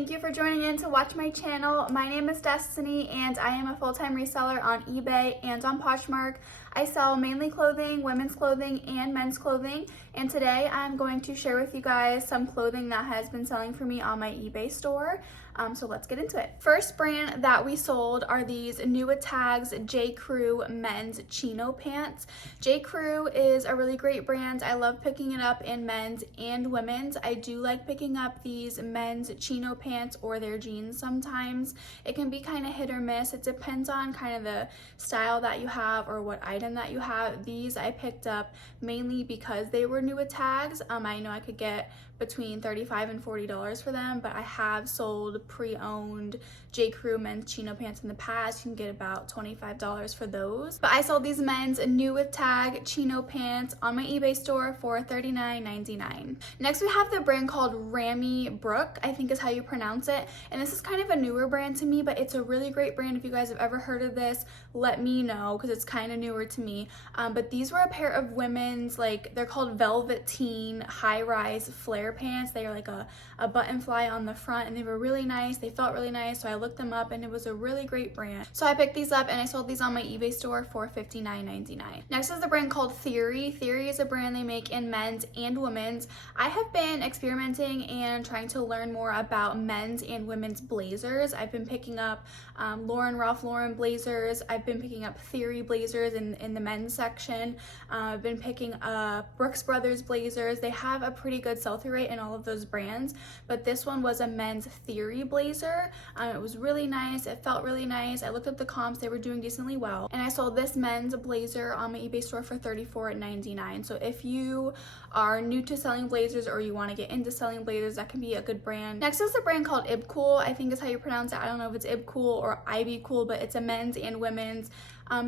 thank you for joining in to watch my channel. My name is Destiny and I am a full-time reseller on eBay and on Poshmark. I sell mainly clothing, women's clothing, and men's clothing, and today I'm going to share with you guys some clothing that has been selling for me on my eBay store. So let's get into it. First brand that we sold are these new tags J.Crew men's chino pants. J.Crew is a really great brand. I love picking it up in men's and women's. I do like picking up these men's chino pants or their jeans sometimes. It can be kind of hit or miss. It depends on kind of the style that you have or what item that you have. These I picked up mainly because they were new tags. I know I could get between $35 and $40 for them, but I have sold pre-owned J.Crew men's chino pants in the past. You can get about $25 for those. But I sold these men's new with tag chino pants on my eBay store for $39.99. Next we have the brand called Ramy Brook, I think is how you pronounce it. And this is kind of a newer brand to me, but it's a really great brand. If you guys have ever heard of this, let me know because it's kind of newer to me. But these were a pair of women's, like, they're called velveteen high-rise flare pants. They are like a button fly on the front, and they were really nice. They felt really nice, so I looked them up and it was a really great brand. So I picked these up and I sold these on my eBay store for $59.99. Next is the brand called Theory. Theory is a brand they make in men's and women's. I have been experimenting and trying to learn more about men's and women's blazers. I've been picking up Ralph Lauren blazers. I've been picking up Theory blazers in the men's section. I've been picking up Brooks Brothers blazers. They have a pretty good sell-through rate in all of those brands, but this one was a men's Theory blazer. It was really nice. It felt really nice. I looked up the comps. They were doing decently well, and I sold this men's blazer on my eBay store for $34.99. So if you are new to selling blazers or you want to get into selling blazers, that can be a good brand. Next is a brand called Icool, I think is how you pronounce it. I don't know if it's Icool or B.Cool, but it's a men's and women's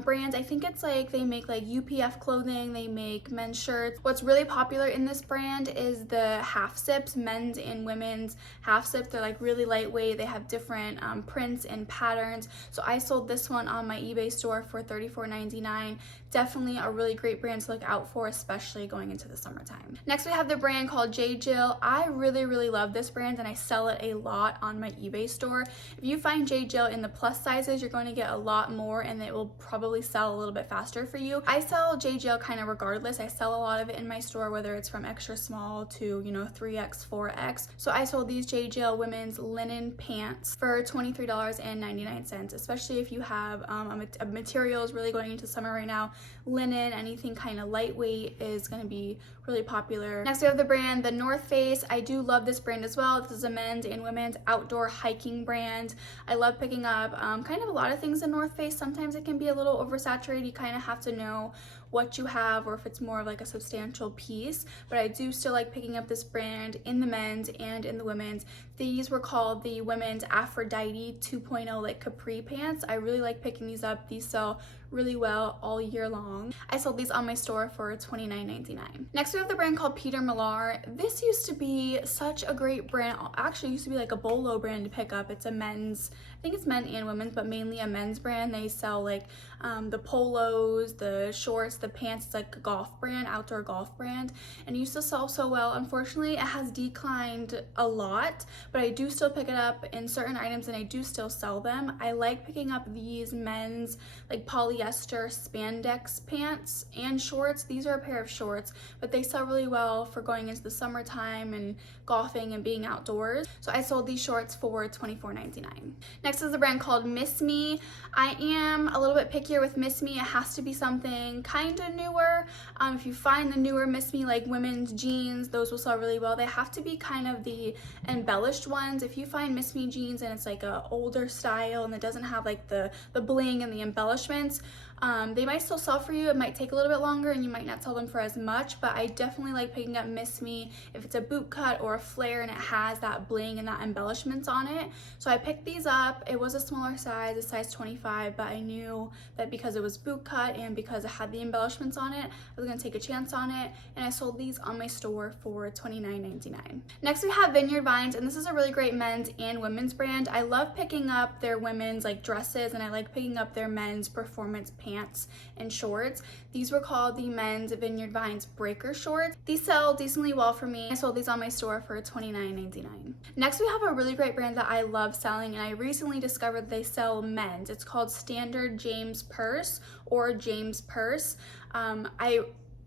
brand. I think it's like they make like UPF clothing, they make men's shirts. What's really popular in this brand is the half zips, men's and women's half zips. They're like really lightweight. They have different prints and patterns. So I sold this one on my eBay store for $34.99. Definitely a really great brand to look out for, especially going into the summertime. Next we have the brand called J.Jill. I really love this brand and I sell it a lot on my eBay store. If you find J.Jill in the plus sizes, you're going to get a lot more and it will probably sell a little bit faster for you. I sell J.Jill kind of regardless. I sell a lot of it in my store, whether it's from extra small to 3X, 4X. So I sold these J.Jill women's linen pants for $23.99, especially if you have a material is really going into summer right now. Linen, anything kind of lightweight is going to be really popular. Next we have the brand The North Face. I do love this brand as well. This is a men's and women's outdoor hiking brand. I love picking up kind of a lot of things in North Face. Sometimes it can be a little oversaturated. You kind of have to know what you have or if it's more of like a substantial piece, but I do still like picking up this brand in the men's and in the women's. These were called the women's Aphrodite 2.0 like capri pants. I really like picking these up. These sell really well all year long. I sold these on my store for $29.99. Next we have the brand called Peter Millar. This used to be such a great brand. Actually used to be like a bolo brand to pick up. It's a men's, I think it's men and women's, but mainly a men's brand. They sell like the polos, the shorts, the pants. It's like a golf brand, outdoor golf brand, and it used to sell so well. Unfortunately, it has declined a lot, but I do still pick it up in certain items and I do still sell them. I like picking up these men's like polyester spandex pants and shorts. These are a pair of shorts, but they sell really well for going into the summertime and golfing and being outdoors. So I sold these shorts for $24.99. Next is the brand called Miss Me. I am a little bit pickier with Miss Me. It has to be something kind of newer. If you find the newer Miss Me like women's jeans, those will sell really well. They have to be kind of the embellished ones. If you find Miss Me jeans and it's like a older style and it doesn't have like the bling and the embellishments, they might still sell for you. It might take a little bit longer and you might not sell them for as much, but I definitely like picking up Miss Me if it's a boot cut or a flare and it has that bling and that embellishments on it. So I picked these up. It was a smaller size, a size 25, but I knew that because it was boot cut and because it had the embellishments on it, I was gonna take a chance on it, and I sold these on my store for $29.99. Next we have Vineyard Vines, and this is a really great men's and women's brand. I love picking up their women's like dresses, and I like picking up their men's performance pants pants and shorts. These were called the men's Vineyard Vines breaker shorts. These sell decently well for me. I sold these on my store for $29.99. Next, we have a really great brand that I love selling, and I recently discovered they sell men's. It's called Standard James Perse or James Perse. I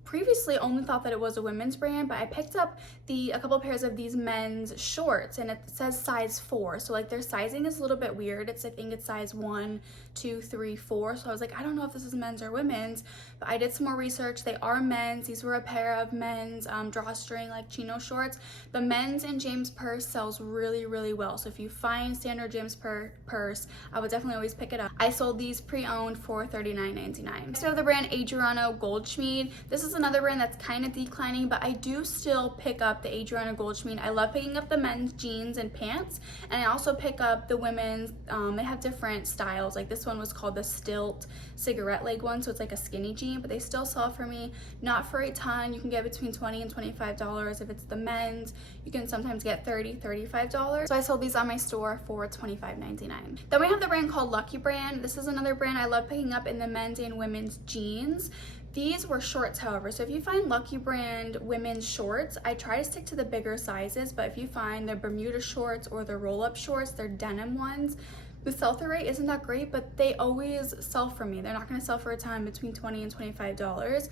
previously only thought that it was a women's brand, but I picked up a couple pairs of these men's shorts, and it says size 4. So like their sizing is a little bit weird. I think it's size 1, 2, 3, 4. So I was like, I don't know if this is men's or women's, but I did some more research. They are men's. These were a pair of men's drawstring like chino shorts. The men's in James Perse sells really, really well. So if you find Standard James Perse, I would definitely always pick it up. I sold these pre-owned for $39.99. Next we have the brand Adriano Goldschmied. This is another brand that's kind of declining, but I do still pick up the Adriano Goldschmied. I love picking up the men's jeans and pants, and I also pick up the women's. They have different styles. Like this one was called the Stilt cigarette leg one, so it's like a skinny jean, but they still sell for me, not for a ton. You can get between $20 and $25. If it's the men's, you can sometimes get $30, $35. So I sold these on my store for $25.99. Then we have the brand called Lucky Brand. This is another brand I love picking up in the men's and women's jeans. These were shorts, however, so if you find Lucky Brand women's shorts, I try to stick to the bigger sizes, but if you find the Bermuda shorts or the roll-up shorts, they're denim ones, the sell-through rate isn't that great, but they always sell for me. They're not going to sell for a time between $20 and $25.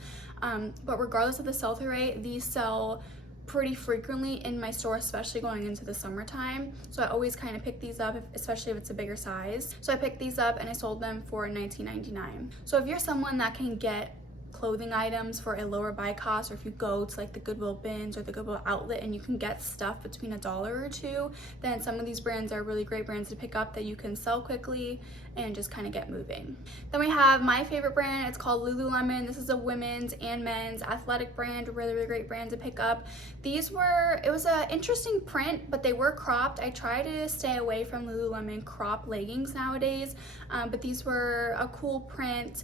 But regardless of the sell-through rate, these sell pretty frequently in my store, especially going into the summertime. So I always kind of pick these up, especially if it's a bigger size. So I picked these up and I sold them for $19.99. So if you're someone that can get clothing items for a lower buy cost, or if you go to like the Goodwill bins or the Goodwill outlet and you can get stuff between $1 or $2, then some of these brands are really great brands to pick up that you can sell quickly and just kind of get moving. Then we have my favorite brand. It's called Lululemon. This is a women's and men's athletic brand, a really, really great brand to pick up. It was an interesting print, but they were cropped. I try to stay away from Lululemon crop leggings nowadays, but these were a cool print.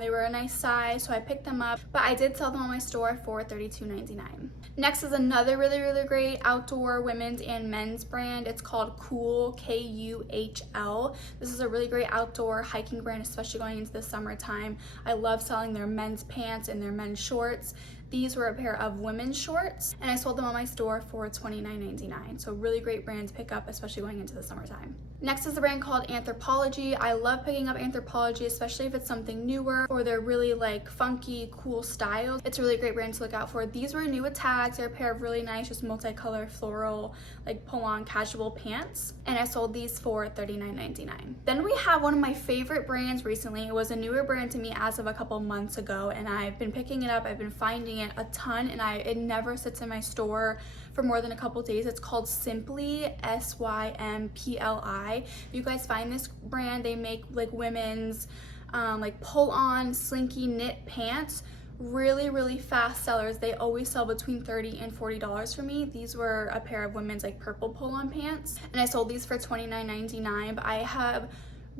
They were a nice size, so I picked them up, but I did sell them on my store for $32.99. Next is another really, really great outdoor women's and men's brand. It's called Kuhl, Kuhl. This is a really great outdoor hiking brand, especially going into the summertime. I love selling their men's pants and their men's shorts. These were a pair of women's shorts, and I sold them on my store for $29.99. So really great brand to pick up, especially going into the summertime. Next is a brand called Anthropologie. I love picking up Anthropologie, especially if it's something newer or they're really like funky, cool styles. It's a really great brand to look out for. These were new with tags. They're a pair of really nice, just multicolored floral, like pull-on casual pants, and I sold these for $39.99. Then we have one of my favorite brands recently. It was a newer brand to me as of a couple months ago, and I've been picking it up. I've been finding it a ton, and it never sits in my store for more than a couple days. It's called Simply, Sympli. If you guys find this brand, they make like women's like pull-on slinky knit pants. Really, really fast sellers. They always sell between $30 and $40 for me. These were a pair of women's like purple pull-on pants, and I sold these for $29.99, but I have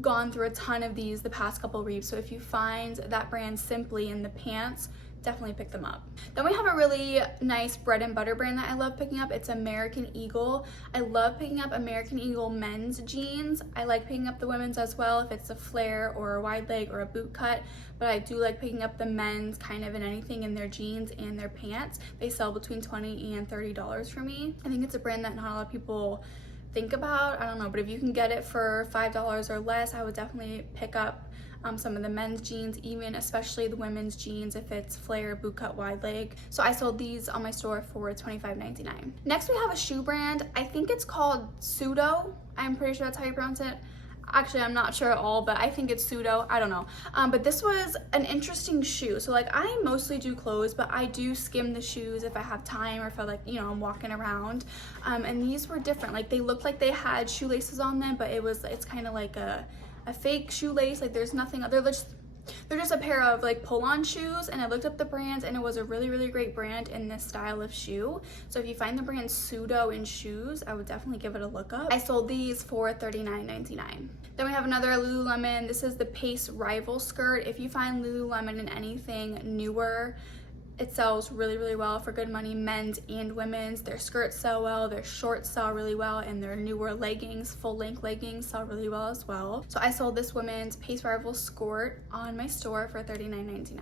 gone through a ton of these the past couple weeks. So if you find that brand Simply in the pants, definitely pick them up. Then we have a really nice bread and butter brand that I love picking up. It's American Eagle. I love picking up American Eagle men's jeans. I like picking up the women's as well if it's a flare or a wide leg or a boot cut, but I do like picking up the men's kind of in anything in their jeans and their pants. They sell between $20 and $30 for me. I think it's a brand that not a lot of people think about. I don't know, but if you can get it for $5 or less, I would definitely pick up some of the men's jeans, even especially the women's jeans if it's flare, boot cut, wide leg. So I sold these on my store for $25.99. Next we have a shoe brand. I think it's called Pseudo. I'm pretty sure that's how you pronounce it. Actually, I'm not sure at all, but I think it's Pseudo. I don't know. But this was an interesting shoe. So like I mostly do clothes, but I do skim the shoes if I have time or if I like, you know, I'm walking around. And these were different. Like they looked like they had shoelaces on them, but it's kind of like a fake shoelace. Like there's nothing, they're just a pair of like pull-on shoes, and I looked up the brands and it was a really, really great brand in this style of shoe. So if you find the brand Pseudo in shoes, I would definitely give it a look up. I sold these for $39.99. Then we have another Lululemon. This is the Pace Rival skirt. If you find Lululemon in anything newer, It sells really well for good money, men's and women's. Their skirts sell well, their shorts sell really well, and their newer leggings, full-length leggings, sell really well as well. So I sold this women's Pace Rival skirt on my store for $39.99.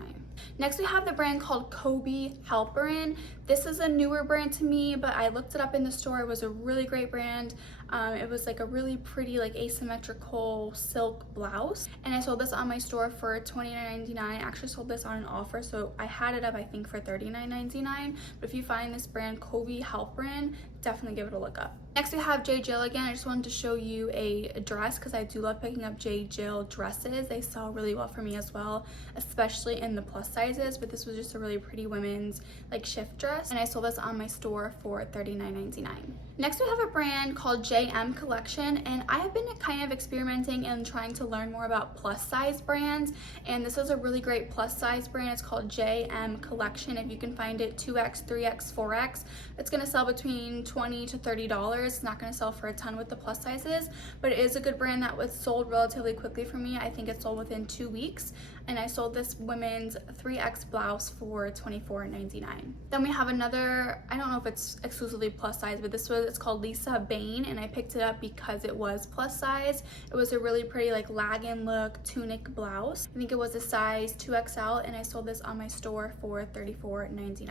Next, we have the brand called Kobe Halperin. This is a newer brand to me, but I looked it up in the store. It was a really great brand. It was like a really pretty, like asymmetrical silk blouse, and I sold this on my store for $29.99. I actually sold this on an offer, so I had it up I think for $39.99. But if you find this brand Kobe Halperin, definitely give it a look up. Next, we have J.Jill again. I just wanted to show you a dress because I do love picking up J.Jill dresses. They sell really well for me as well, especially in the plus sizes, but this was just a really pretty women's like shift dress, and I sold this on my store for $39.99. Next, we have a brand called J.M. Collection, and I have been kind of experimenting and trying to learn more about plus size brands, and this is a really great plus size brand. It's called J.M. Collection. If you can find it 2X, 3X, 4X, it's going to sell between $20 to $30. It's not going to sell for a ton with the plus sizes, but it is a good brand that was sold relatively quickly for me. I think it sold within 2 weeks, and I sold this women's 3X blouse for $24.99. Then we have another, I don't know if it's exclusively plus size, but it's called Lisa Bain, and I picked it up because it was plus size. It was a really pretty like lagging look tunic blouse. I think it was a size 2XL, and I sold this on my store for $34.99.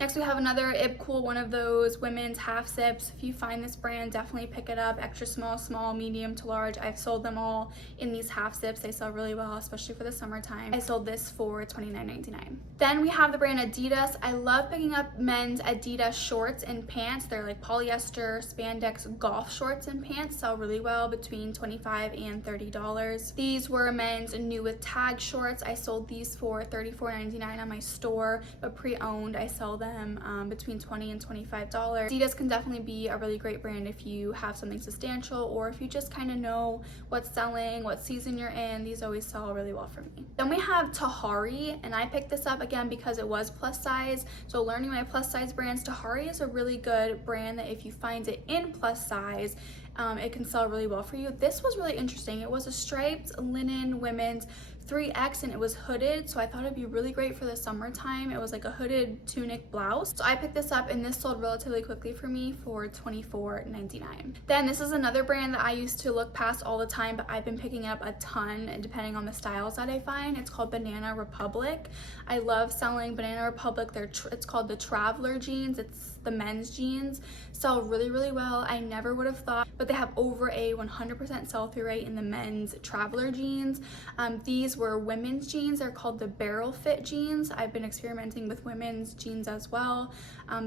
Next, we have another B.Cool, one of those women's half zips. If you find this brand, definitely pick it up. Extra small, small, medium to large. I've sold them all in these half zips. They sell really well, especially for the summertime. I sold this for $29.99. Then we have the brand Adidas. I love picking up men's Adidas shorts and pants. They're like polyester spandex golf shorts and pants, sell really well between $25 and $30. These were men's new with tag shorts. I sold these for $34.99 on my store, but pre-owned I sell them between $20 and $25. Adidas can definitely be a really great brand if you have something substantial, or if you just kind of know what's selling, what season you're in. These always sell really well for me. Then we have Tahari, and I picked this up again because it was plus size. So learning my plus size brands, Tahari is a really good brand that if you find it in plus size, it can sell really well for you. This was really interesting. It was a striped linen women's 3X, and it was hooded, so I thought it'd be really great for the summertime. It was like a hooded tunic blouse. So I picked this up, and this sold relatively quickly for me for $24.99. Then this is another brand that I used to look past all the time, but I've been picking up a ton depending on the styles that I find. It's called Banana Republic. I love selling Banana Republic. It's called the Traveler jeans. It's the men's jeans. Sell really well. I never would have thought, but they have over a 100% sell-through rate in the men's Traveler jeans. These were women's jeans. They're called the barrel fit jeans. I've been experimenting with women's jeans as well.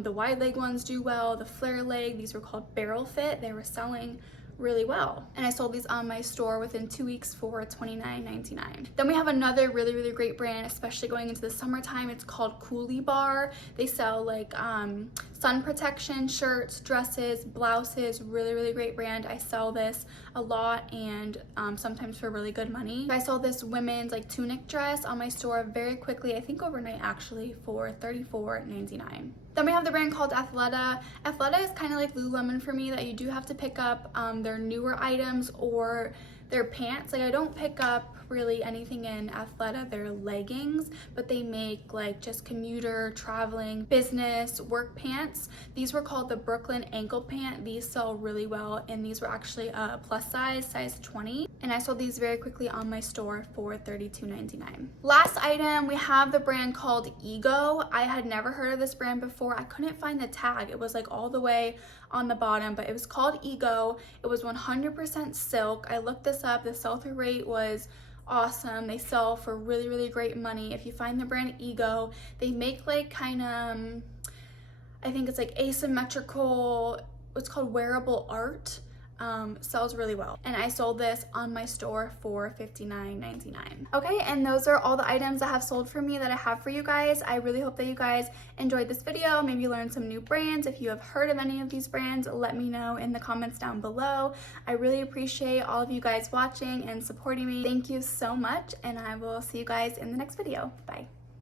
The wide leg ones do well. The flare leg, these were called barrel fit. They were selling really well, and I sold these on my store within 2 weeks for $29.99. Then we have another really great brand, especially going into the summertime. It's called Coolibar. They sell like sun protection shirts, dresses, blouses. Really great brand. I sell this a lot, and sometimes for really good money. I sold this women's like tunic dress on my store very quickly, I think overnight actually, for $34.99. Then we have the brand called Athleta. Athleta is kind of like Lululemon for me, that you do have to pick up their newer items or their pants. Like I don't pick up really anything in Athleta, their leggings, but they make like just commuter, traveling, business, work pants. These were called the Brooklyn ankle pant. These sell really well, and these were actually a plus size 20, and I sold these very quickly on my store for $32.99. Last item, we have the brand called Ego. I had never heard of this brand before. I couldn't find the tag. It was like all the way on the bottom, but it was called Ego. It was 100% silk. I looked this up. The sell-through rate was awesome. They sell for really great money. If you find the brand Ego, they make like kind of, I think it's like asymmetrical, what's called wearable art. Sells really well, and I sold this on my store for $59.99. Okay, and those are all the items that have sold for me that I have for you guys. I really hope that you guys enjoyed this video, maybe learned some new brands. If you have heard of any of these brands, let me know in the comments down below. I really appreciate all of you guys watching and supporting me. Thank you so much, and I will see you guys in the next video. Bye.